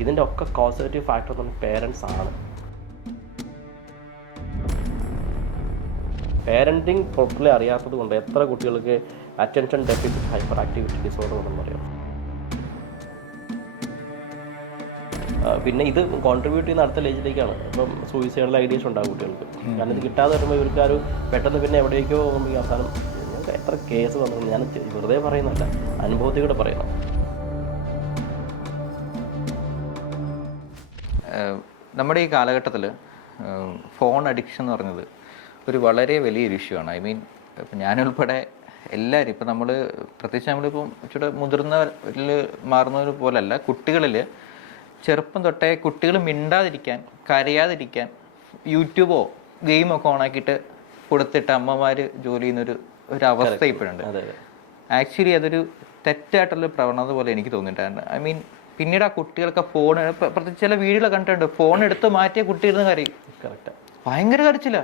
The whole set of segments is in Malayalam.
ഇതിൻ്റെ ഒക്കെ കോസേറ്റീവ് ഫാക്ടർ എന്ന് പറഞ്ഞാൽ പേരൻസ് ആണ്. പേരൻറ്റിങ് പ്രോപ്പർലി അറിയാത്തത് കൊണ്ട് എത്ര കുട്ടികൾക്ക് attention deficit hyper activity disorder എന്ന് പറയും. പിന്നെ ഇത് കോൺട്രിബ്യൂട്ട് ചെയ്യുന്ന അടുത്ത ലേജിലേക്കാണ്. ഇപ്പം സൂയിസൈഡൽ ഐഡിയസ് ഉണ്ടാകും കുട്ടികൾക്ക്. കാരണം ഇത് കിട്ടാതെ വരുമ്പോൾ ഇവർക്ക് ആ ഒരു പെട്ടെന്ന് പിന്നെ എവിടേക്കോ പോകുമ്പോൾ അവസാനം ഞങ്ങൾക്ക് എത്ര കേസ് വന്നു. ഞാൻ വെറുതെ പറയുന്നല്ല, അനുഭവത്തിലൂടെ പറയണം. നമ്മുടെ ഈ കാലഘട്ടത്തിൽ ഫോൺ അഡിക്ഷൻ എന്ന് പറഞ്ഞത് ഒരു വളരെ വലിയൊരു ഇഷ്യൂ ആണ്. ഐ മീൻ ഇപ്പം ഞാനുൾപ്പെടെ എല്ലാവരും ഇപ്പം നമ്മൾ പ്രത്യേകിച്ച് നമ്മളിപ്പം ഇച്ചിരി മുതിർന്നവരിൽ മാറുന്നതിന് പോലല്ല, കുട്ടികളിൽ ചെറുപ്പം തൊട്ടേ കുട്ടികൾ മിണ്ടാതിരിക്കാൻ, കരയാതിരിക്കാൻ യൂട്യൂബോ ഗെയിമൊക്കെ ഓണാക്കിയിട്ട് കൊടുത്തിട്ട് അമ്മമാർ ജോലി ചെയ്യുന്നൊരു അവസ്ഥ ഇപ്പോഴുണ്ട്. ആക്ച്വലി അതൊരു തെറ്റായിട്ടുള്ള പ്രവണത പോലെ എനിക്ക് തോന്നിയിട്ടുണ്ട്. ഐ മീൻ പിന്നീട് ആ കുട്ടികൾക്ക് ഫോൺ, പ്രത്യേകിച്ച് ചില വീഡിയോകൾ കണ്ടിട്ടുണ്ട്, ഫോൺ എടുത്ത് മാറ്റിയ കുട്ടികൾ കരയും. കറക്റ്റ്, ഭയങ്കര കരച്ചില്ല,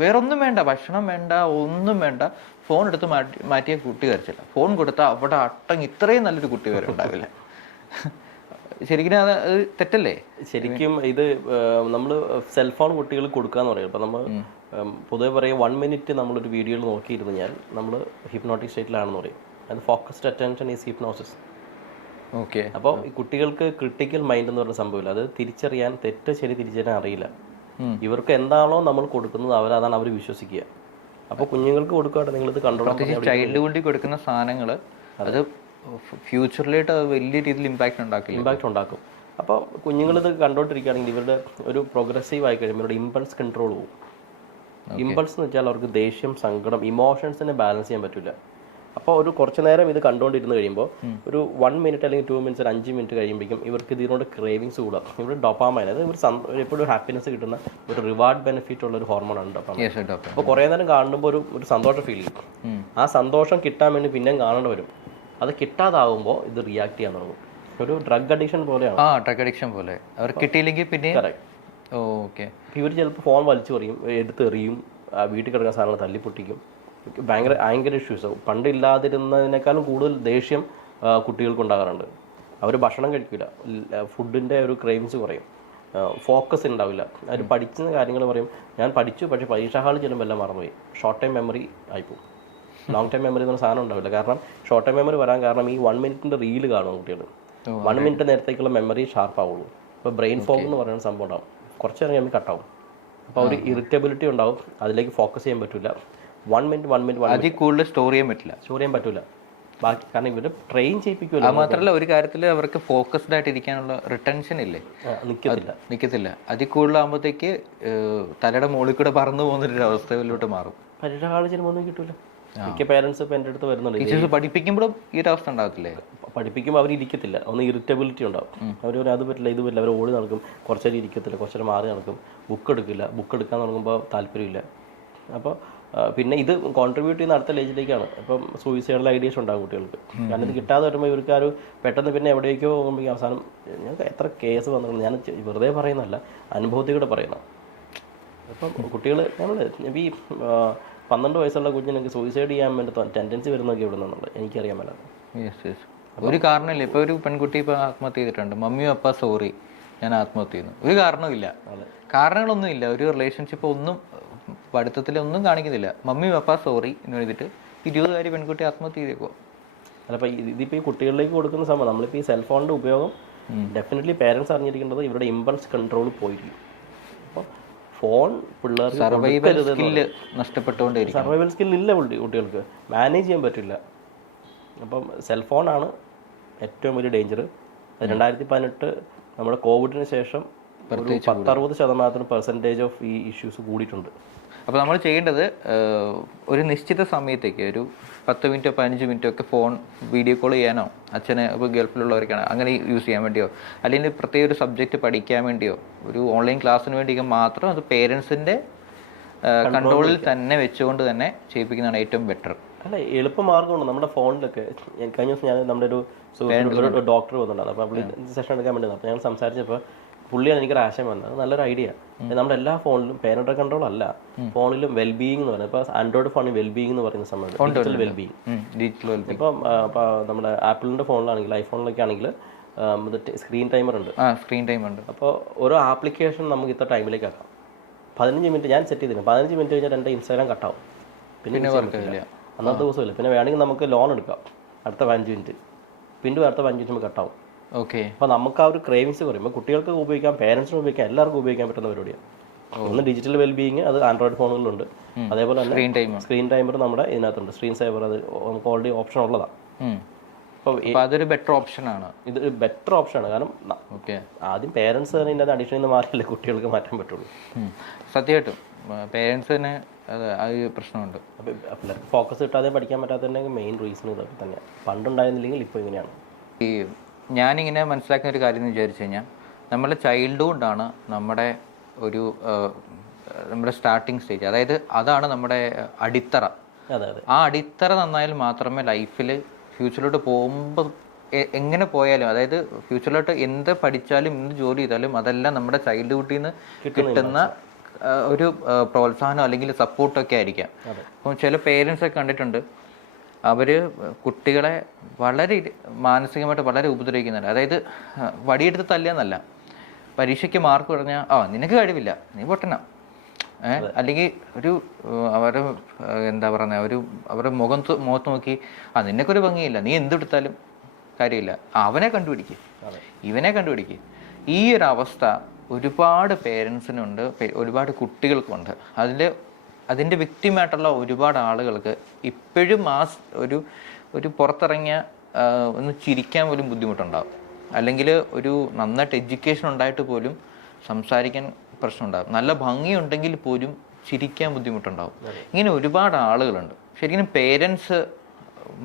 വേറൊന്നും വേണ്ട, ഭക്ഷണം വേണ്ട, ഒന്നും വേണ്ട, ഫോൺ എടുത്ത് മാറ്റിയ കുട്ടി കരച്ചില്ല. ഫോൺ കൊടുത്താൽ അവിടെ അട്ടങ്ങി ഇത്രയും നല്ലൊരു കുട്ടി വരെ ഉണ്ടാവില്ല. ശരിക്കും അത് തെറ്റല്ലേ? ശരിക്കും ഇത് നമ്മൾ സെൽഫോൺ കുട്ടികൾ കൊടുക്കാന്ന് പറയും. ഇപ്പം നമ്മൾ പൊതുവെ പറയുക 1 മിനിറ്റ് നമ്മളൊരു വീഡിയോയിൽ നോക്കിയിരുന്നു കഴിഞ്ഞാൽ നമ്മൾ ഹിപ്നോട്ടിക് സ്റ്റേറ്റിലാണെന്ന് പറയും. അത് focused attention is hypnosis. Okay. അപ്പോൾ ഈ കുട്ടികൾക്ക് ക്രിട്ടിക്കൽ മൈൻഡ് എന്ന് പറഞ്ഞ സംഭവമില്ല. അത് തിരിച്ചറിയാൻ, തെറ്റ് ശരി തിരിച്ചറിയാൻ അറിയില്ല. ഇവർക്ക് എന്താണോ നമ്മൾ കൊടുക്കുന്നത് അതാണ് അവർ വിശ്വസിക്കുക. അപ്പോൾ കുഞ്ഞുങ്ങൾക്ക് കൊടുക്കുകയാണെങ്കിൽ നിങ്ങളിത് കണ്ടോളാം. ചൈൽഡ്ഹുഡിൽ കൊടുക്കുന്ന സാധനങ്ങൾ അത് ഫ്യൂച്ചറിലായിട്ട് വലിയ രീതിയിൽ ഇമ്പാക്റ്റ് ഉണ്ടാക്കും. അപ്പോൾ കുഞ്ഞുങ്ങളിത് കണ്ടോണ്ടിരിക്കുകയാണെങ്കിൽ ഇവരുടെ ഒരു പ്രോഗ്രസീവ് ആയി കഴിയുമ്പോൾ ഇവരുടെ ഇമ്പൾസ് കൺട്രോൾ പോകും. ഇമ്പൾസ് എന്ന് വെച്ചാൽ അവർക്ക് ദേഷ്യം, സങ്കടം, ഇമോഷൻസിനെ ബാലൻസ് ചെയ്യാൻ പറ്റില്ല. അപ്പോൾ ഒരു കുറച്ച് നേരം ഇത് കണ്ടുകൊണ്ടിരുന്ന് കഴിയുമ്പോൾ ഒരു 1 മിനിറ്റ് അല്ലെങ്കിൽ 2 മിനിറ്റ്സ്, 5 മിനിറ്റ് കഴിയുമ്പോഴേക്കും ഇവർക്ക് ഇതിനോട് ക്രേവിങ്സ് കൂടുക. ഇവിടെ ഡോപ്പാമൈൻ, അതായത് എപ്പോഴും ഹാപ്പിനെസ് കിട്ടുന്ന ഒരു റിവാർഡ് ബെനിഫിറ്റ് ഉള്ള ഒരു ഹോർമോൺ ഉണ്ട് ഡോപ്പാമൈൻ. അപ്പോൾ കുറേ നേരം കാണുമ്പോൾ ഒരു സന്തോഷം ഫീൽ ചെയ്യും. ആ സന്തോഷം കിട്ടാൻ വേണ്ടി പിന്നെയും കാണേണ്ടി വരും. അത് കിട്ടാതാവുമ്പോൾ ഇത് റിയാക്ട് ചെയ്യാൻ തുടങ്ങും. ഒരു ഡ്രഗ് അഡിക്ഷൻ പോലെയാണ്. ഡ്രഗ് അഡിക്ഷൻ പോലെ. അവർ കിട്ടിയില്ലെങ്കിൽ പിന്നെ ഓക്കെ. ഇവർ ചിലപ്പോൾ ഫോൺ വലിച്ചു എറിയും, എടുത്തെറിയും, വീട്ടിൽ കിടക്കുന്ന സാധനങ്ങൾ തല്ലിപ്പൊട്ടിക്കും. ഭയങ്കര ഇഷ്യൂസ്. പണ്ടില്ലാതിരുന്നതിനേക്കാളും കൂടുതൽ ദേഷ്യം കുട്ടികൾക്കുണ്ടാകാറുണ്ട്. അവർ ഭക്ഷണം കഴിക്കില്ല, ഫുഡിൻ്റെ ഒരു ക്രേവിങ്സ് കുറയും, ഫോക്കസ് ഉണ്ടാവില്ല. അവർ പഠിക്കുന്ന കാര്യങ്ങൾ പറയും ഞാൻ പഠിച്ചു, പക്ഷേ പരീക്ഷാ ഹാളിൽ ചെല്ലുമ്പോൾ എല്ലാം മറന്നുപോയി. ഷോർട്ട് ടൈം മെമ്മറി ആയിപ്പോവും. ലോങ് ടൈം മെമ്മറി എന്നൊരു സാധനം ഉണ്ടാവില്ല. കാരണം ഷോർട്ട് ടൈം മെമ്മറി വരാൻ കാരണം ഈ 1 മിനിറ്റിൻ്റെ റീല് കാണും കുട്ടികൾ. 1 മിനിറ്റ് നേരത്തേക്കുള്ള മെമ്മറി ഷാർപ്പ് ആവുള്ളൂ. അപ്പോൾ ബ്രെയിൻ ഫോഗ് എന്ന് പറയുന്ന സംഭവം ഉണ്ടാവും. കുറച്ച് നേരം കഴിയുമ്പോൾ കട്ടാവും. അപ്പോൾ ഒരു ഇറിറ്റബിലിറ്റി ഉണ്ടാവും, അതിലേക്ക് ഫോക്കസ് ചെയ്യാൻ പറ്റില്ല. 1 മിനിറ്റ് അതിൽ കൂടുതൽ സ്റ്റോർ ചെയ്യാൻ പറ്റില്ല. ബാക്കി കാരണം ഇവർ ട്രെയിൻ ചെയ്യിപ്പിക്കുമല്ലോ. അത് മാത്രമല്ല, ഒരു കാര്യത്തിൽ അവർക്ക് ഫോക്കസ്ഡ് ആയിട്ട് ഇരിക്കാനുള്ള റിട്ടൻഷൻ ഇല്ലേ, നിൽക്കത്തില്ല. അതിൽ കൂടുതലാകുമ്പോഴത്തേക്ക് തലയുടെ മുകളിൽ കൂടെ പറന്നു പോകുന്നൊരു അവസ്ഥയിലോട്ട് മാറും. പരീക്ഷ ഹാളിൽ ചെല്ലുമ്പോൾ ഒന്നും കിട്ടില്ല. മിക്ക പേരൻസ് ഇപ്പം എൻ്റെ അടുത്ത് വരുന്നുണ്ട്. പഠിപ്പിക്കുമ്പോഴും ഈ ഒരു അവസ്ഥ ഉണ്ടാകത്തില്ലേ? പഠിപ്പിക്കുമ്പോൾ അവർ ഇരിക്കത്തില്ല, ഒന്ന് ഇറിറ്റബിലിറ്റി ഉണ്ടാവും. അവർ അത് പറ്റില്ല, ഇത് പറ്റില്ല, അവർ ഓടി നടക്കും, കുറച്ചേരം ഇരിക്കത്തില്ല, കുറച്ചേരം മാറി നടക്കും, ബുക്ക് എടുക്കാൻ തുടങ്ങുമ്പോൾ താല്പര്യമില്ല. അപ്പോൾ പിന്നെ ഇത് കോൺട്രിബ്യൂട്ട് ചെയ്യുന്ന അടുത്ത ലേജിലേക്കാണ്. ഇപ്പം സൂയിസൈഡൽ ഐഡിയസ് ഉണ്ടാകും കുട്ടികൾക്ക്. കാരണം ഇത് കിട്ടാതെ വരുമ്പോൾ ഇവർക്ക് ആ ഒരു പെട്ടെന്ന് പിന്നെ എവിടേക്കോ പോകുമ്പോൾ അവസാനം ഞങ്ങൾക്ക് എത്ര കേസ് വന്നിട്ടുണ്ട്. ഞാൻ വെറുതെ പറയുന്നതല്ല, അനുഭവത്തിലൂടെ പറയണം. അപ്പം കുട്ടികൾ നമ്മൾ ഈ 12 വയസ്സുള്ള കുഞ്ഞിനൊക്കെ സൂയിസൈഡ് ചെയ്യാൻ വേണ്ടി ടെൻഡൻസി വരുന്നതൊക്കെ എവിടെ നിന്നുള്ളത് എനിക്കറിയാൻ മേല. ഒരു കാരണമില്ല. ഇപ്പോൾ ഒരു പെൺകുട്ടി ഇപ്പോൾ ആത്മഹത്യ ചെയ്തിട്ടുണ്ട്, മമ്മിയും അപ്പ സോറി ഞാൻ ആത്മഹത്യ ചെയ്യുന്നു, ഒരു കാരണവുമില്ല, കാരണങ്ങളൊന്നുമില്ല, ഒരു റിലേഷൻഷിപ്പ് ഒന്നും പഠിത്തത്തിലൊന്നും കാണിക്കുന്നില്ല, മമ്മി പപ്പ സോറി എന്ന് എഴുതിയിട്ട് 20 പെൺകുട്ടി ആത്മഹത്യ ചെയ്തേക്കോ. അല്ലപ്പോൾ ഇതിപ്പോൾ ഈ കുട്ടികളിലേക്ക് കൊടുക്കുന്ന സമയം നമ്മളിപ്പോൾ ഈ സെൽഫോണിൻ്റെ ഉപയോഗം ഡെഫിനറ്റ്ലി പേരൻസ് അറിഞ്ഞിരിക്കേണ്ടത് ഇവരുടെ ഇമ്പൾസ് കൺട്രോൾ പോയിരിക്കും. അപ്പോൾ ഫോൺ പിള്ളേർക്ക് സർവൈവൽ സ്കില്ല് നഷ്ടപ്പെട്ടുകൊണ്ടിരിക്കും. സർവൈവൽ സ്കില്ലില്ല കുട്ടികൾക്ക്, മാനേജ് ചെയ്യാൻ പറ്റില്ല. അപ്പം സെൽഫോണാണ് ഏറ്റവും വലിയ ഡേഞ്ചർ. 2018 നമ്മുടെ കോവിഡിന് ശേഷം 10-60% ഓഫ് ഈ ഇഷ്യൂസ് കൂടിയിട്ടുണ്ട്. അപ്പോൾ നമ്മൾ ചെയ്യേണ്ടത് ഒരു നിശ്ചിത സമയത്തേക്ക് ഒരു 10 മിനിറ്റോ 15 മിനിറ്റോ ഒക്കെ ഫോൺ വീഡിയോ കോൾ ചെയ്യാനോ, അച്ഛനെ ഇപ്പോൾ ഗൾഫിലുള്ളവർക്കാണ് അങ്ങനെ യൂസ് ചെയ്യാൻ വേണ്ടിയോ, അല്ലെങ്കിൽ പ്രത്യേക ഒരു സബ്ജക്റ്റ് പഠിക്കാൻ വേണ്ടിയോ, ഒരു ഓൺലൈൻ ക്ലാസ്സിന് വേണ്ടിയൊക്കെ മാത്രം അത് പേരൻസിൻ്റെ കൺട്രോളിൽ തന്നെ വെച്ചുകൊണ്ട് തന്നെ ചെയ്യിപ്പിക്കുന്നതാണ് ഏറ്റവും ബെറ്റർ. അല്ല, എളുപ്പമാർഗ്ഗമുണ്ട് നമ്മുടെ ഫോണിലൊക്കെ. കഴിഞ്ഞ ദിവസം ഞാൻ നമ്മുടെ ഒരു ഡോക്ടർ വന്നിട്ടുണ്ടായിരുന്നു. അപ്പോൾ പുള്ളി സെഷൻ എടുക്കാൻ വേണ്ടി അപ്പോൾ ഞാൻ സംസാരിച്ചപ്പോൾ പുള്ളിയാണ് എനിക്കൊരു ആശയം വന്നത്. നല്ല ഐഡിയ. നമ്മുടെ എല്ലാ ഫോണിലും പേരന്റൽ കൺട്രോൾ അല്ല, ഫോണിലും വെൽബീയിങ് എന്ന് പറയുന്നത്. ഇപ്പോൾ ആൻഡ്രോയിഡ് ഫോണിൽ വെൽബീയിങ് എന്ന് പറയുന്ന സംഭവം, ഡിജിറ്റൽ വെൽബീയിങ്. ഇപ്പം നമ്മുടെ ആപ്പിളിൻ്റെ ഫോണിലാണെങ്കിൽ, ഐഫോണിലൊക്കെ ആണെങ്കിൽ സ്ക്രീൻ ടൈമർ ഉണ്ട്. സ്ക്രീൻ ടൈം ഉണ്ട്. അപ്പോൾ ഓരോ ആപ്ലിക്കേഷൻ നമുക്ക് ഇത്ര ടൈമിലേക്ക് ആക്കാം. 15 മിനിറ്റ് ഞാൻ സെറ്റ് ചെയ്തിരുന്നു. 15 മിനിറ്റ് കഴിഞ്ഞാൽ എൻ്റെ ഇൻസ്റ്റാഗ്രാം കട്ടാവും. പിന്നെ അന്നത്തെ ദിവസമില്ല. പിന്നെ വേണമെങ്കിൽ നമുക്ക് ലോൺ എടുക്കാം അടുത്ത 15 മിനിറ്റ്, പിന്നെ അടുത്ത 15 മിനിറ്റ് നമുക്ക് കട്ടാവും. ഓക്കെ. അപ്പോൾ നമുക്ക് ആ ഒരു ക്രേവിങ്സ് കുറയുമ്പോൾ കുട്ടികൾക്ക് ഉപയോഗിക്കാം, പേരൻസിനും ഉപയോഗിക്കാം, എല്ലാവർക്കും ഉപയോഗിക്കാൻ പറ്റുന്ന പരിപാടിയാണ്. ഒന്ന് ഡിജിറ്റൽ വെൽബീയിങ്, അത് ആൻഡ്രോയിഡ് ഫോണുകളിലുണ്ട്. അതേപോലെ തന്നെ സ്ക്രീൻ ടൈമർ നമ്മുടെ ഇതിനകത്തുണ്ട്. സ്ക്രീൻ സേവർ, അത് നമുക്ക് ഓൾറെഡി ഓപ്ഷൻ ഉള്ളതാണ്. അപ്പോൾ അതൊരു ബെറ്റർ ഓപ്ഷനാണ്. ഇത് ബെറ്റർ ഓപ്ഷനാണ്. കാരണം ആദ്യം പേരൻസ് തന്നെ ഇതിൻ്റെ അഡിക്ഷനിൽ നിന്ന് മാറില്ലേ കുട്ടികൾക്ക് മാറ്റാൻ പറ്റുള്ളൂ. സത്യമായിട്ടും പേരൻസിന് ആ ഒരു പ്രശ്നമുണ്ട്. അപ്പോൾ പിള്ളേർക്ക് ഫോക്കസ് കിട്ടാതെ പഠിക്കാൻ പറ്റാത്തതിൻ്റെ മെയിൻ റീസൺ ഇതൊക്കെ തന്നെയാണ്. പണ്ടുണ്ടായിരുന്നില്ലെങ്കിൽ ഇപ്പോൾ ഇങ്ങനെയാണ്. ഈ ഞാനിങ്ങനെ മനസ്സിലാക്കുന്ന ഒരു കാര്യം എന്ന് വിചാരിച്ചു കഴിഞ്ഞാൽ, നമ്മുടെ ചൈൽഡ്ഹുഡാണ് നമ്മുടെ ഒരു നമ്മുടെ സ്റ്റാർട്ടിങ് സ്റ്റേജ്. അതായത് അതാണ് നമ്മുടെ അടിത്തറ. ആ അടിത്തറ നന്നായാൽ മാത്രമേ ലൈഫിൽ ഫ്യൂച്ചറിലോട്ട് പോകുമ്പോൾ എങ്ങനെ പോയാലും, അതായത് ഫ്യൂച്ചറിലോട്ട് എന്ത് പഠിച്ചാലും എന്ത് ജോലി ചെയ്താലും അതെല്ലാം നമ്മുടെ ചൈൽഡ്ഹുഡിൽ നിന്ന് കിട്ടുന്ന ഒരു പ്രോത്സാഹനം അല്ലെങ്കിൽ സപ്പോർട്ടൊക്കെ ആയിരിക്കാം. അപ്പം ചില പേരൻസൊക്കെ കണ്ടിട്ടുണ്ട്, അവർ കുട്ടികളെ വളരെ മാനസികമായിട്ട് വളരെ ഉപദ്രവിക്കുന്നുണ്ട്. അതായത് വടിയെടുത്ത് തല്ലുകയെന്നല്ല, പരീക്ഷയ്ക്ക് മാർക്ക് പറഞ്ഞാൽ നിനക്ക് കഴിവില്ല, നീ പൊട്ടണം, അല്ലെങ്കിൽ ഒരു അവരുടെ എന്താ പറയുക, അവരുടെ മുഖത്ത് നോക്കി നിനക്കൊരു ഭംഗിയില്ല, നീ എന്തെടുത്താലും കാര്യമില്ല, അവനെ കണ്ടുപിടിക്കുക, ഇവനെ കണ്ടുപിടിക്കുക. ഈ ഒരു അവസ്ഥ ഒരുപാട് പേരൻസിനുണ്ട്, ഒരുപാട് കുട്ടികൾക്കുണ്ട്. അതിൻ്റെ വിക്ടിമായിട്ടുള്ള ഒരുപാട് ആളുകൾക്ക് ഇപ്പോഴും ഒരു പുറത്തിറങ്ങിയ ഒന്ന് ചിരിക്കാൻ പോലും ബുദ്ധിമുട്ടുണ്ടാകും. അല്ലെങ്കിൽ ഒരു നന്നായിട്ട് എഡ്യൂക്കേഷൻ ഉണ്ടായിട്ട് പോലും സംസാരിക്കാൻ പ്രശ്നമുണ്ടാകും. നല്ല ഭംഗിയുണ്ടെങ്കിൽ പോലും ചിരിക്കാൻ ബുദ്ധിമുട്ടുണ്ടാകും. ഇങ്ങനെ ഒരുപാട് ആളുകളുണ്ട്. ശരിക്കും പേരൻസ്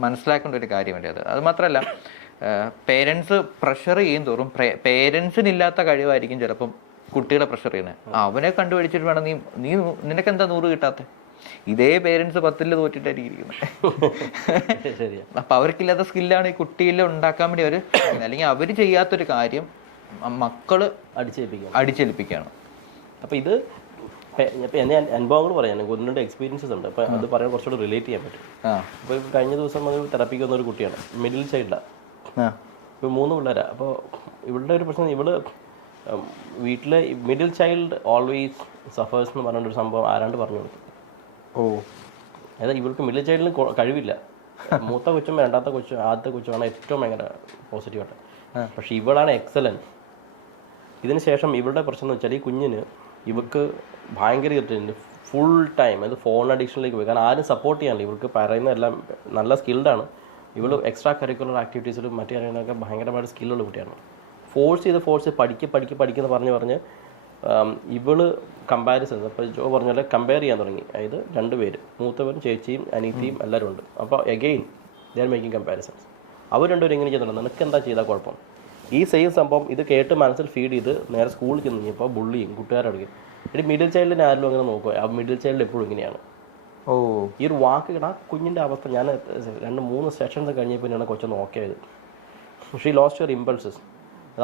മനസ്സിലാക്കേണ്ട ഒരു കാര്യമല്ലേ അത്. അത് മാത്രമല്ല, പേരൻസ് പ്രഷർ ചെയ്യും തോറും പേരൻസിനില്ലാത്ത കഴിവായിരിക്കും ചിലപ്പം കുട്ടികളെ പ്രഷർ ചെയ്യുന്നത്. അവനെ കണ്ടുപിടിച്ചിട്ട് വേണം നീ നിനക്കെന്താ 100 കിട്ടാത്ത, ഇതേ പേരൻസ് 10ൽ തോറ്റിട്ടായിരിക്കും ഇരിക്കുന്നത്. അപ്പൊ അവർക്കില്ലാത്ത സ്കില്ലാണ് ഈ കുട്ടിയിൽ ഉണ്ടാക്കാൻ വേണ്ടി അവർ, അല്ലെങ്കിൽ അവർ ചെയ്യാത്തൊരു കാര്യം മക്കള് അടിച്ചേൽപ്പിക്കുകയാണ്. അപ്പൊ ഇത് എന്നെ അനുഭവങ്ങൾ പറയാൻ ഒന്ന് 2 എക്സ്പീരിയൻസസ് ഉണ്ട്. അപ്പൊ അത് പറയാൻ കുറച്ചുകൂടി റിലേറ്റ് ചെയ്യാൻ പറ്റും. അപ്പൊ കഴിഞ്ഞ ദിവസം അത് തെറാപ്പിക്ക് വന്ന ഒരു കുട്ടിയാണ്, മിഡിൽ ചൈൽഡാണ്. ഇപ്പൊ 3 പിള്ളേരാ. അപ്പോൾ ഇവളുടെ ഒരു പ്രശ്നം, ഇവള് വീട്ടിലെ മിഡിൽ ചൈൽഡ് ഓൾവേസ് സഫേഴ്സ് എന്ന് പറഞ്ഞൊരു സംഭവം ആരാണ്ട് പറഞ്ഞു കൊടുത്തു. അതായത് ഇവൾക്ക് മിഡിൽ ചൈൽഡിന് കഴിവില്ല. മൂത്ത കൊച്ചും രണ്ടാമത്തെ കൊച്ചും ആദ്യത്തെ കൊച്ചുമാണ് ഏറ്റവും ഭയങ്കര പോസിറ്റീവായിട്ട്. പക്ഷെ ഇവളാണ് എക്സലൻറ്റ്. ഇതിന് ശേഷം ഇവളുടെ പ്രശ്നം എന്ന് വെച്ചാൽ ഈ കുഞ്ഞിന് ഇവൾക്ക് ഭയങ്കര ഇറിറ്റേറ്റ്, ഫുൾ ടൈം അത് ഫോൺ അഡിക്ഷനിലേക്ക് പോയി. കാരണം ആരും സപ്പോർട്ട് ചെയ്യാനില്ല. ഇവൾക്ക് പറയുന്നതെല്ലാം നല്ല സ്കിൽഡാണ്. ഇവൾ എക്സ്ട്രാ കരിക്കുലർ ആക്ടിവിറ്റീസിലും മറ്റു കാര്യങ്ങളൊക്കെ ഭയങ്കരമായിട്ട് സ്കില്ലുള്ള കുട്ടിയാണ്. ഫോഴ്സ് ചെയ്ത് പഠിക്കുന്ന പറഞ്ഞ് ഇവള് കമ്പാരിസൺ, ഇപ്പോൾ ജോ പറഞ്ഞ പോലെ കമ്പയർ ചെയ്യാൻ തുടങ്ങി. അതായത് 2 പേര്, മൂത്തവരും ചേച്ചിയും അനീത്തിയും എല്ലാവരും ഉണ്ട്. അപ്പോൾ again they are making comparisons. അവർ 2 പേരും എങ്ങനെ ചെയ്യുന്നുണ്ട്, നിനക്ക് എന്താ ചെയ്താൽ കുഴപ്പം. ഈ സെയിം സംഭവം ഇത് കേട്ട് മനസ്സിൽ ഫീഡ് ചെയ്ത് നേരെ സ്കൂളിൽ ചെന്ന് കഴിഞ്ഞപ്പോൾ ബുള്ളിയും കൂട്ടുകാരടുക്കും. ഇനി മിഡിൽ ചൈൽഡിനെ ആരെങ്കിലും അങ്ങനെ നോക്കുക, ആ മിഡിൽ ചൈൽഡ് എപ്പോഴും ഇങ്ങനെയാണ്. ഈ ഒരു വാക്ക് ആ കുഞ്ഞിൻ്റെ അവസ്ഥ ഞാൻ 2-3 സെഷൻസ് കഴിഞ്ഞപ്പോൾ ഞാൻ കൊച്ചൊന്ന് നോക്കിയത്. She lost your impulses.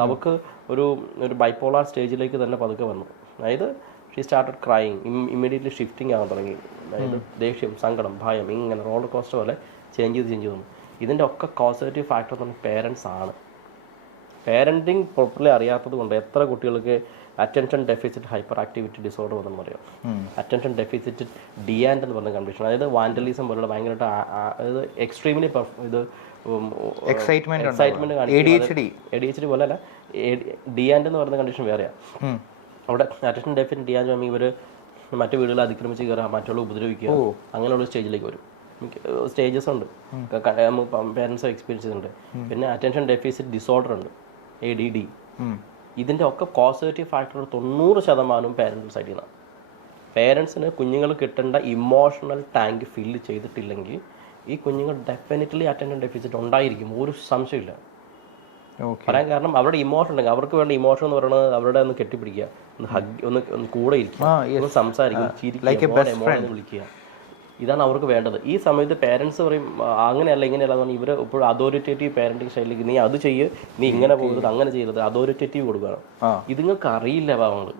അവൾക്ക് ഒരു ബൈപ്പോളാർ സ്റ്റേജിലേക്ക് തന്നെ പതുക്കെ വന്നു. അതായത് she started crying, immediately shifting ആകാൻ തുടങ്ങി. അതായത് ദേഷ്യം, സങ്കടം, ഭയം, ഇങ്ങനെ റോളർ കോസ്റ്റർ പോലെ ചേഞ്ച് ചെയ്ത് വന്നു. ഇതിൻ്റെ ഒക്കെ കോസേറ്റീവ് ഫാക്ടർ എന്ന് പറഞ്ഞാൽ പേരൻസ് ആണ്. പേരൻറ്റിങ് പ്രോപ്പർലി അറിയാത്തത് കൊണ്ട് എത്ര കുട്ടികൾക്ക് attention deficit hyper activity disorder വന്നെന്ന് പറയാം. അറ്റൻഷൻ ഡെഫിസിറ്റ് ഡിയാൻഡ് എന്ന് പറഞ്ഞ കണ്ടീഷൻ, അതായത് വാൻഡലിസം പോലുള്ള ഭയങ്കരമായിട്ട് അതായത് എക്സ്ട്രീംലി ഇത് എക്സൈറ്റ്മെന്റ് ADHD പോലെ അല്ല, ഡിയാൻഡ് എന്ന് പറയുന്ന കണ്ടീഷൻ വേറെയാണ്. അവിടെ അറ്റൻഷൻ ഡെഫിസിറ്റ് ഡിയാൻഡ് ആകുമ്പോൾ ഇവർ മറ്റു വീടുകളെ അതിക്രമിച്ച് കയറുക, മറ്റുള്ള ഉപദ്രവിക്കുക, അങ്ങനെയുള്ള സ്റ്റേജിലേക്ക് വരും. സ്റ്റേജസ് ഉണ്ട്, പേരൻസ് എക്സ്പീരിയൻസ് ചെയ്തിട്ടുണ്ട്. പിന്നെ അറ്റൻഷൻ ഡെഫിസിറ്റ് ഡിസോർഡർ ഉണ്ട്, ADD. ഇതിൻ്റെ ഒക്കെ കോസേറ്റീവ് ഫാക്ടർ 90% പേരൻസ് സൈഡിൽ നിന്നാണ്. പേരൻസിന് കുഞ്ഞുങ്ങൾ കിട്ടേണ്ട ഇമോഷണൽ ടാങ്ക് ഫില്ല് ചെയ്തിട്ടില്ലെങ്കിൽ ഈ കുഞ്ഞുങ്ങൾ ഡെഫിനറ്റ്ലി അറ്റൻഷൻ ഡെഫിസിറ്റ് ഉണ്ടായിരിക്കും, ഒരു സംശയമില്ല. പറയാൻ കാരണം അവരുടെ ഇമോഷൻ ഉണ്ടെങ്കിൽ അവർക്ക് വേണ്ട ഇമോഷൻ എന്ന് പറയുന്നത് അവരുടെ ഒന്ന് കെട്ടിപ്പിടിക്കുക, ഒന്ന് കൂടെ ഇരിക്കുക, ഒന്ന് സംസാരിക്കുക, ചിരിക്കുക, വിളിക്കുക, ഇതാണ് അവർക്ക് വേണ്ടത്. ഈ സമയത്ത് പേരൻസ് പറയും അങ്ങനെയല്ല ഇങ്ങനെയല്ല എന്ന് പറഞ്ഞാൽ ഇവർ ഇപ്പോഴും അതോറിറ്റേറ്റീവ് പേരൻറ്റിങ് സ്റ്റൈലിലേക്ക് നീ അത് ചെയ്യ്, നീ ഇങ്ങനെ പോകരുത്, അങ്ങനെ ചെയ്യരുത്, അതോറിറ്റേറ്റീവ് കൊടുക്കണം. ഇതുങ്ങൾക്ക് അറിയില്ല പാവങ്ങൾ,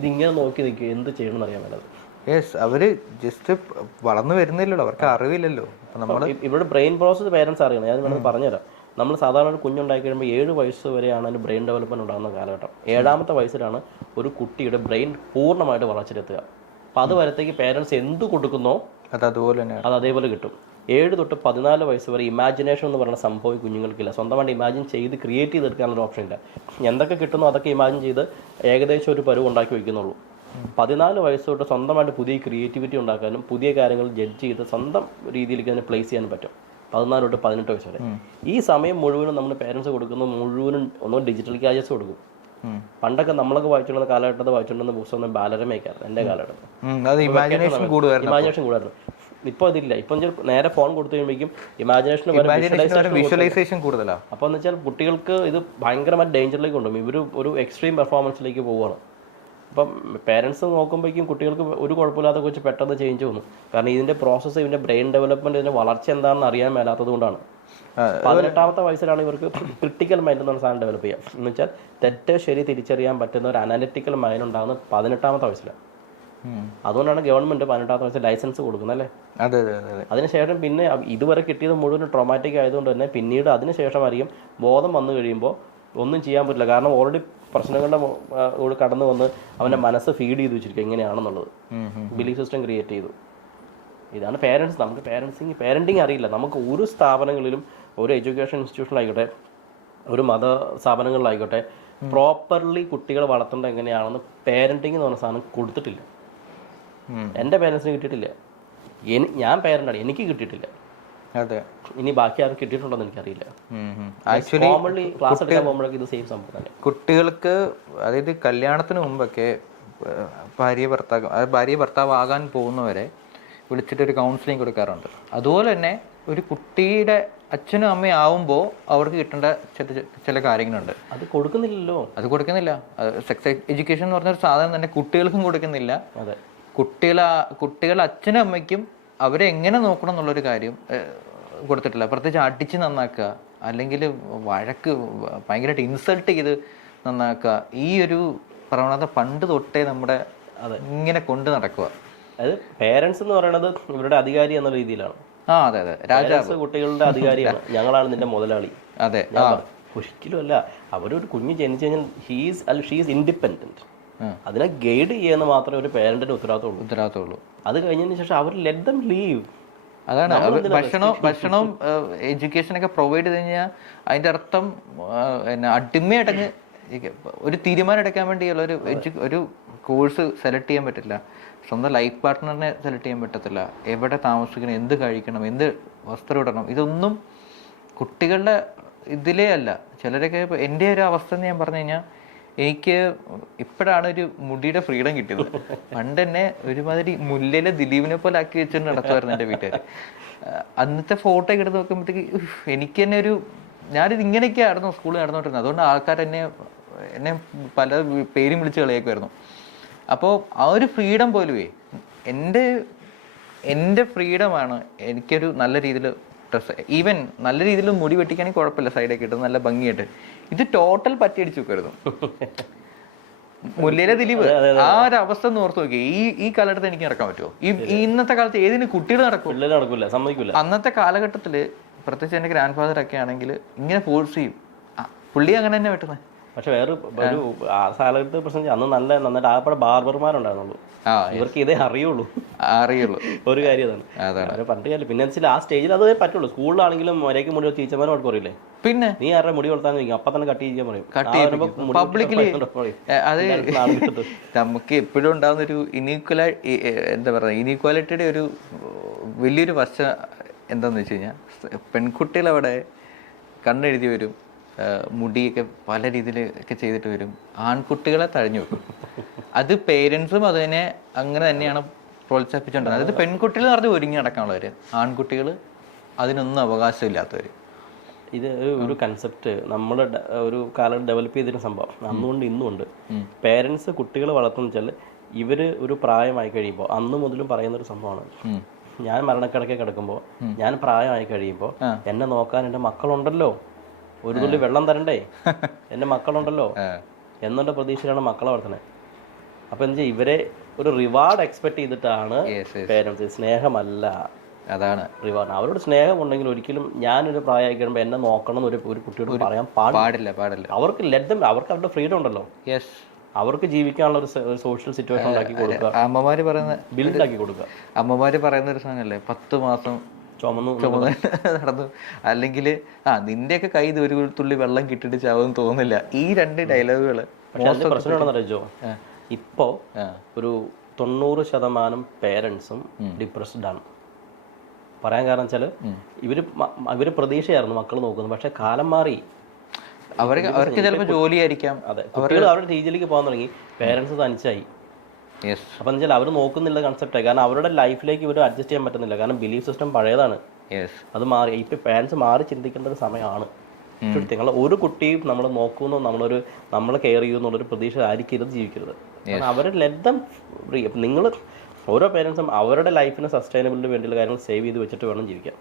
ഇതിങ്ങനെ നോക്കി നിൽക്കുക, എന്ത് ചെയ്യണമെന്ന് അറിയാൻ വേണ്ടത്. അവര് ജസ്റ്റ് വളർന്നു വരുന്നില്ലല്ലോ, അവർക്ക് അറിവില്ലല്ലോ. ഇവിടെ ബ്രെയിൻ പ്രോസസ് പേരൻസ് അറിയണം. ഞാൻ വേണമെങ്കിൽ പറഞ്ഞുതരാം. നമ്മൾ സാധാരണ ഒരു കുഞ്ഞുണ്ടായി കഴിയുമ്പോൾ 7 വയസ്സ് വരെയാണ് അതിന് ബ്രെയിൻ ഡെവലപ്മെൻറ്റ് ഉണ്ടാകുന്ന കാലഘട്ടം. 7ാമത്തെ വയസ്സിലാണ് ഒരു കുട്ടിയുടെ ബ്രെയിൻ പൂർണ്ണമായിട്ട് വളർച്ചയിലെത്തുക. അപ്പോൾ അതുവരത്തേക്ക് പേരൻസ് എന്ത് കൊടുക്കുന്നോ അത് അതേപോലെ കിട്ടും. 7 തൊട്ട് 14 വയസ്സ് വരെ ഇമാജിനേഷൻ എന്ന് പറയുന്ന സംഭവം കുഞ്ഞുങ്ങൾക്കില്ല. സ്വന്തമായിട്ട് ഇമാജിൻ ചെയ്ത് ക്രിയേറ്റ് ചെയ്തെടുക്കാനുള്ള ഓപ്ഷൻ ഇല്ല. എന്തൊക്കെ കിട്ടുന്നോ അതൊക്കെ ഇമാജിൻ ചെയ്ത് ഏകദേശം ഒരു പരുവ് ഉണ്ടാക്കി വയ്ക്കുന്നുള്ളൂ. 14 വയസ്സ് തൊട്ട് സ്വന്തമായിട്ട് പുതിയ ക്രിയേറ്റിവിറ്റി ഉണ്ടാക്കാനും പുതിയ കാര്യങ്ങൾ ജഡ്ജ് ചെയ്ത് സ്വന്തം രീതിയിലേക്ക് അതിനെ പ്ലേസ് ചെയ്യാനും പറ്റും. 14 തൊട്ട് 18 വയസ്സ് വരെ. ഈ സമയം മുഴുവനും നമ്മൾ പേരൻസ് കൊടുക്കുന്നത് മുഴുവനും ഒന്നും ഡിജിറ്റൽ ഗാഡ്ജറ്റ്സ് കൊടുക്കും. പണ്ടൊക്കെ നമ്മളൊക്കെ വായിച്ചുകൊണ്ടിരുന്ന കാലഘട്ടത്തിൽ വായിച്ചുകൊണ്ടിരുന്ന പുസ്തകം ബാലരമയൊക്കെയായിരുന്നു എൻ്റെ കാലഘട്ടത്തിൽ. ഇമാജിനേഷൻ കൂടുതലായിരുന്നു. ഇപ്പോൾ ഇതില്ല. ഇപ്പം നേരെ ഫോൺ കൊടുത്തു കഴിയുമ്പോഴേക്കും വിഷ്വലൈസേഷൻ കൂടുതലാണ്. അപ്പോൾ എന്ന് വെച്ചാൽ കുട്ടികൾക്ക് ഇത് ഭയങ്കരമായിട്ട് ഡേഞ്ചറിലേക്ക് കൊണ്ടുപോകും. ഇവർ ഒരു എക്സ്ട്രീം പെർഫോമൻസിലേക്ക് പോവുകയാണ്. അപ്പം പേരൻസ് നോക്കുമ്പോഴേക്കും കുട്ടികൾക്ക് ഒരു കുഴപ്പമില്ലാത്ത വെച്ച് പെട്ടെന്ന് ചേഞ്ച് വന്നു. കാരണം ഇതിൻ്റെ പ്രോസസ്സ്, ഇതിൻ്റെ ബ്രെയിൻ ഡെവലപ്മെൻറ്റ്, ഇതിൻ്റെ വളർച്ച എന്താണെന്ന് അറിയാൻ മേലാത്തത് കൊണ്ടാണ്. 18ാമത്തെ വയസ്സിലാണ് ഇവർക്ക് ക്രിട്ടിക്കൽ മൈൻഡ് എന്ന് പറഞ്ഞ സാധനം ഡെവലപ്പ് ചെയ്യുക. എന്ന് വെച്ചാൽ തെറ്റ് ശരി തിരിച്ചറിയാൻ പറ്റുന്ന ഒരു അനാലിറ്റിക്കൽ മൈൻഡ് ഉണ്ടാകുന്നത് 18ാമത്തെ വയസ്സിലാണ്. അതുകൊണ്ടാണ് ഗവൺമെൻറ് 18ാമത്തെ വയസ്സിൽ ലൈസൻസ് കൊടുക്കുന്നത് അല്ലേ. അതിനുശേഷം പിന്നെ ഇതുവരെ കിട്ടിയത് മുഴുവൻ ട്രോമാറ്റിക് ആയതുകൊണ്ട് തന്നെ പിന്നീട് അതിനുശേഷമായിരിക്കും ബോധം വന്നു കഴിയുമ്പോൾ ഒന്നും ചെയ്യാൻ പറ്റില്ല. കാരണം ഓൾറെഡി പ്രശ്നങ്ങളുടെ കൂടെ കടന്നു വന്ന് അവൻ്റെ മനസ്സ് ഫീഡ് ചെയ്ത് വെച്ചിരിക്കുക എങ്ങനെയാണെന്നുള്ളത്. ബിലീഫ് സിസ്റ്റം ക്രിയേറ്റ് ചെയ്തു. ഇതാണ് പേരൻസ്. നമുക്ക് പേരൻറ്റിങ് അറിയില്ല. നമുക്ക് ഒരു സ്ഥാപനങ്ങളിലും ഒരു എഡ്യൂക്കേഷൻ ഇൻസ്റ്റിറ്റ്യൂഷനിലായിക്കോട്ടെ ഒരു മത സ്ഥാപനങ്ങളിലായിക്കോട്ടെ പ്രോപ്പർലി കുട്ടികളെ വളർത്തേണ്ടത് എങ്ങനെയാണെന്ന് പേരൻറ്റിങ് എന്ന് പറഞ്ഞ സാധനം കൊടുത്തിട്ടില്ല. എൻ്റെ പേരൻസിന് കിട്ടിയിട്ടില്ല. ഞാൻ പേരൻ്റാണ്, എനിക്ക് കിട്ടിയിട്ടില്ല. അതെ, ഇനി ബാക്കി ആരും കിട്ടിയിട്ടുണ്ടോന്ന് എനിക്കറിയില്ല. കോമൺലി ക്ലാസ് എടുക്കാൻ പോകുമ്പോഴൊക്കെ ഇത് സെയിം സംഭവം തന്നെ. കുട്ടികൾക്ക് അതായത് കല്യാണത്തിന് മുമ്പൊക്കെ ഭാര്യ ഭർത്താവ് ആകാൻ പോകുന്നവരെ വിളിച്ചിട്ടൊരു കൗൺസിലിംഗ് കൊടുക്കാറുണ്ട്. അതുപോലെ തന്നെ ഒരു കുട്ടിയുടെ അച്ഛനും അമ്മയും ആവുമ്പോൾ അവർക്ക് കിട്ടേണ്ട ചില കാര്യങ്ങളുണ്ട്. അത് കൊടുക്കുന്നില്ല. സെക്സ് എഡ്യൂക്കേഷൻ എന്ന് പറഞ്ഞൊരു സാധനം തന്നെ കുട്ടികൾക്കും കൊടുക്കുന്നില്ല. അതെ, കുട്ടികളെ അച്ഛനും അമ്മയ്ക്കും അവരെ എങ്ങനെ നോക്കണം എന്നുള്ളൊരു കാര്യം കൊടുത്തിട്ടില്ല. പ്രത്യേകിച്ച് അടിച്ച് നന്നാക്കുക, അല്ലെങ്കിൽ വഴക്ക് ഭയങ്കരമായിട്ട് ഇൻസൾട്ട് ചെയ്ത് നന്നാക്കുക, ഈ ഒരു പ്രവണത പണ്ട് തൊട്ടേ നമ്മുടെ ഇങ്ങനെ കൊണ്ട് നടക്കുക. അത് പേരൻസ് എന്ന് പറയുന്നത് ഇവരുടെ അധികാരി എന്ന രീതിയിലാണ്. അതെ, രാജാവ് കുട്ടികളുടെ അധികാരിയാണ്. ഞങ്ങളാണ് നിന്റെ മുതലാളി. അതെ, ഒരിക്കലും അല്ല. അവരൊരു കുഞ്ഞ് ജനിച്ചു കഴിഞ്ഞാൽ ഷീസ് ഇൻഡിപെൻഡന്റ്. അതിനെ ഗൈഡ് ചെയ്യുന്ന മാത്രമേ ഒരു പേരന്റിന്റെ ഉത്തരവാദിത്തമുള്ളൂ. അത് കഴിഞ്ഞതിന് ശേഷം അവർ ലെറ്റ് ദം ലീവ്. അതാണ് ഭക്ഷണവും എഡ്യൂക്കേഷനൊക്കെ പ്രൊവൈഡ് ചെയ്ത് കഴിഞ്ഞാൽ അതിന്റെ അർത്ഥം അടിമയടങ്ങ് ഒരു തീരുമാനം എടുക്കാൻ വേണ്ടിയുള്ള ഒരു കോഴ്സ് സെലക്ട് ചെയ്യാൻ പറ്റില്ല. സ്വന്തം ലൈഫ് പാർട്ട്ണറിനെ സെലക്ട് ചെയ്യാൻ പറ്റത്തില്ല. എവിടെ താമസിക്കണം, എന്ത് കഴിക്കണം, എന്ത് വസ്ത്രം ഇടണം, ഇതൊന്നും കുട്ടികളുടെ ഇതിലേ അല്ല. ചിലരൊക്കെ ഇപ്പോൾ എൻ്റെ ഒരു അവസ്ഥ എന്ന് ഞാൻ പറഞ്ഞു കഴിഞ്ഞാൽ, എനിക്ക് ഇപ്പോഴാണ് ഒരു മുടിയുടെ ഫ്രീഡം കിട്ടിയത്. പണ്ട് തന്നെ ഒരുമാതിരി മുല്ലയിലെ ദിലീപിനെ പോലെ ആക്കി വെച്ചിട്ട് നടത്തുമായിരുന്നു എൻ്റെ വീട്ടുകാർ. അന്നത്തെ ഫോട്ടോ ഒക്കെ എടുത്ത് നോക്കുമ്പോഴത്തേക്ക് എനിക്ക് തന്നെ ഞാനിത് ഇങ്ങനെയൊക്കെ ആയിരുന്നു സ്കൂളിൽ നടന്നുകൊണ്ടിരുന്നത്. അതുകൊണ്ട് ആൾക്കാർ എന്നെ പല പേരും വിളിച്ച് കളിയാക്കുമായിരുന്നു. അപ്പോൾ ആ ഒരു ഫ്രീഡം പോലുമേ എൻ്റെ ഫ്രീഡമാണ്. എനിക്കൊരു നല്ല രീതിയിൽ ഡ്രസ്സ്, ഈവൻ നല്ല രീതിയിൽ മുടി വെട്ടിക്കാണെങ്കിൽ കുഴപ്പമില്ല, സൈഡൊക്കെ ഇട്ട് നല്ല ഭംഗിയായിട്ട്. ഇത് ടോട്ടൽ പറ്റിയടിച്ചു വെക്കരുത്. മുല്ലയിലെ ദിലീപ് ആ ഒരു അവസ്ഥ ഒന്ന് ഓർത്ത് നോക്കി. ഈ കാലഘട്ടത്തിൽ എനിക്ക് നടക്കാൻ പറ്റുമോ? ഇന്നത്തെ കാലത്ത് ഏതിന് കുട്ടികൾ നടക്കൂല, സമ്മതിക്കില്ല. അന്നത്തെ കാലഘട്ടത്തില് പ്രത്യേകിച്ച് എൻ്റെ ഗ്രാൻഡ് ഫാദർ ഒക്കെ ആണെങ്കിൽ ഇങ്ങനെ ഫോഴ്സ് ചെയ്യും. പുള്ളി അങ്ങനെ തന്നെ വെട്ടുന്നത്. പക്ഷെ വേറെ ഒരു ആ കാലഘട്ടത്തെ പ്രശ്നം അന്ന് നന്നായിട്ട് ആകപ്പാടെ ബാർബർമാരുണ്ടായിരുന്നുള്ളൂ. ഇവർക്ക് ഇതേ അറിയുള്ളൂ ഒരു കാര്യം അതാണ്. പണ്ട് കാലം പിന്നെ വെച്ചാൽ ആ സ്റ്റേജിൽ അതേ പറ്റുള്ളൂ. സ്കൂളിലാണെങ്കിലും ഒരേക്ക് മുടി ടീച്ചർമാരും അവർക്ക് പറയില്ലേ, പിന്നെ നീ ആരുടെ മുടി കൊടുത്താൽ ചോദിക്കും, അപ്പൊ തന്നെ കട്ട് ചെയ്യാൻ പറയും. പബ്ലിക്കലി അത് നമുക്ക് എപ്പോഴും ഉണ്ടാകുന്ന ഒരു ഇനീക്വാലിറ്റിയുടെ ഒരു വലിയൊരു വശം എന്താന്ന് വെച്ച് കഴിഞ്ഞാൽ, പെൺകുട്ടികൾ അവിടെ കണ്ണെഴുതി വരും, മുടിയൊക്കെ പല രീതിയിലൊക്കെ ചെയ്തിട്ട് വരും, ആൺകുട്ടികളെ തഴഞ്ഞു വെക്കും. അത് പേരൻസും അതിനെ അങ്ങനെ തന്നെയാണ് പ്രോത്സാഹിപ്പിച്ചുകൊണ്ടിരുന്നത്. അതായത് പെൺകുട്ടികൾ പറഞ്ഞ് ഒരുങ്ങി നടക്കാനുള്ളവർ, ആൺകുട്ടികൾ അതിനൊന്നും അവകാശമില്ലാത്തവർ. ഇത് ഒരു കൺസെപ്റ്റ് നമ്മൾ ഒരു കാലം ഡെവലപ്പ് ചെയ്തിരുന്ന സംഭവം അന്നുകൊണ്ട് ഇന്നുമുണ്ട്. പേരൻസ് കുട്ടികളെ വളർത്തുന്ന വെച്ചാൽ ഇവർ ഒരു പ്രായമായി കഴിയുമ്പോൾ അന്ന് മുതലും പറയുന്നൊരു സംഭവമാണ്, ഞാൻ മരണക്കിടക്കെ കിടക്കുമ്പോൾ, ഞാൻ പ്രായമായി കഴിയുമ്പോൾ എന്നെ നോക്കാൻ എൻ്റെ മക്കളുണ്ടല്ലോ, ഒരു തുള്ളി വെള്ളം തരണ്ടേ, എൻ്റെ മക്കളുണ്ടല്ലോ എന്നുള്ള പ്രതീക്ഷയിലാണ് മക്കളെ വളർത്തുന്നത്. അപ്പം എന്താ ഇവരെ ഒരു റിവാർഡ് എക്സ്പെക്ട് ചെയ്തിട്ടാണ് പേരൻസ്. സ്നേഹമല്ല, അതാണ് റിവാർഡ്. അവരോട് സ്നേഹം ഉണ്ടെങ്കിൽ ഒരിക്കലും ഞാനൊരു പ്രായമായി കഴിയുമ്പോൾ എന്നെ നോക്കണം എന്ന് ഒരു കുട്ടിയോട് പറയാൻ പാടില്ല. അവർക്ക് അവർക്ക് അവരുടെ ഫ്രീഡം ഉണ്ടല്ലോ. യെസ്, അവർക്ക് ജീവിക്കാനുള്ള ഒരു സോഷ്യൽ സിറ്റുവേഷൻ ഉണ്ടാക്കി കൊടുക്കുക, അമ്മമാര് പറയുന്ന ബിൽഡാക്കി കൊടുക്കുക. അമ്മമാര് പറയുന്ന ഒരു സാധനമല്ലേ, 10 മാസം ചുമന്നു നടന്നു, അല്ലെങ്കിൽ നിന്റെയൊക്കെ കയ്യിൽ ഒരു തുള്ളി വെള്ളം കിട്ടിയിട്ട് ചാവെന്ന് തോന്നുന്നില്ല. ഈ 2 ഡയലോഗുകള്. പക്ഷെ അതിന്റെ പ്രശ്നം എന്താണെന്ന് അറിയോ, ഇപ്പോ ഒരു 90% പേരൻസും ഡിപ്രസ്ഡ് ആണ്. പറയാൻ കാരണം വെച്ചാൽ ഇവര് പ്രതീക്ഷയായിരുന്നു മക്കൾ നോക്കുന്നത്. പക്ഷെ കാലം മാറി, അവർക്ക് ചിലപ്പോൾ ജോലിയായിരിക്കാം. അതെ, കുട്ടികൾ അവരുടെ രീതിയിലേക്ക് പോകാൻ തുടങ്ങി, പേരൻസ് തനിച്ചായി. അപ്പം എന്ന് വെച്ചാൽ അവർ നോക്കുന്നില്ല കൺസെപ്റ്റായി. കാരണം അവരുടെ ലൈഫിലേക്ക് ഇവർ അഡ്ജസ്റ്റ് ചെയ്യാൻ പറ്റുന്നില്ല. കാരണം ബിലീഫ് സിസ്റ്റം പഴയതാണ്, അത് മാറി. ഇപ്പം പേരൻസ് മാറി ചിന്തിക്കേണ്ട ഒരു സമയമാണ്. നിങ്ങൾ ഒരു കുട്ടിയും നമ്മൾ നോക്കുന്നു, നമ്മൾ കെയർ ചെയ്യുന്നുള്ളൊരു പ്രതീക്ഷ ആയിരിക്കരുത് ജീവിക്കരുത്. കാരണം അവർ ലെറ്റ് ഫ്രീ. നിങ്ങൾ ഓരോ പേരൻസും അവരുടെ ലൈഫിന് സസ്റ്റൈനബിളിന് വേണ്ടിയുള്ള കാര്യങ്ങൾ സേവ് ചെയ്ത് വെച്ചിട്ട് വേണം ജീവിക്കാൻ.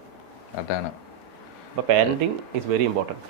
അതാണ്. അപ്പോൾ പാരന്റിങ് ഈസ് വെരി ഇമ്പോർട്ടൻറ്റ്.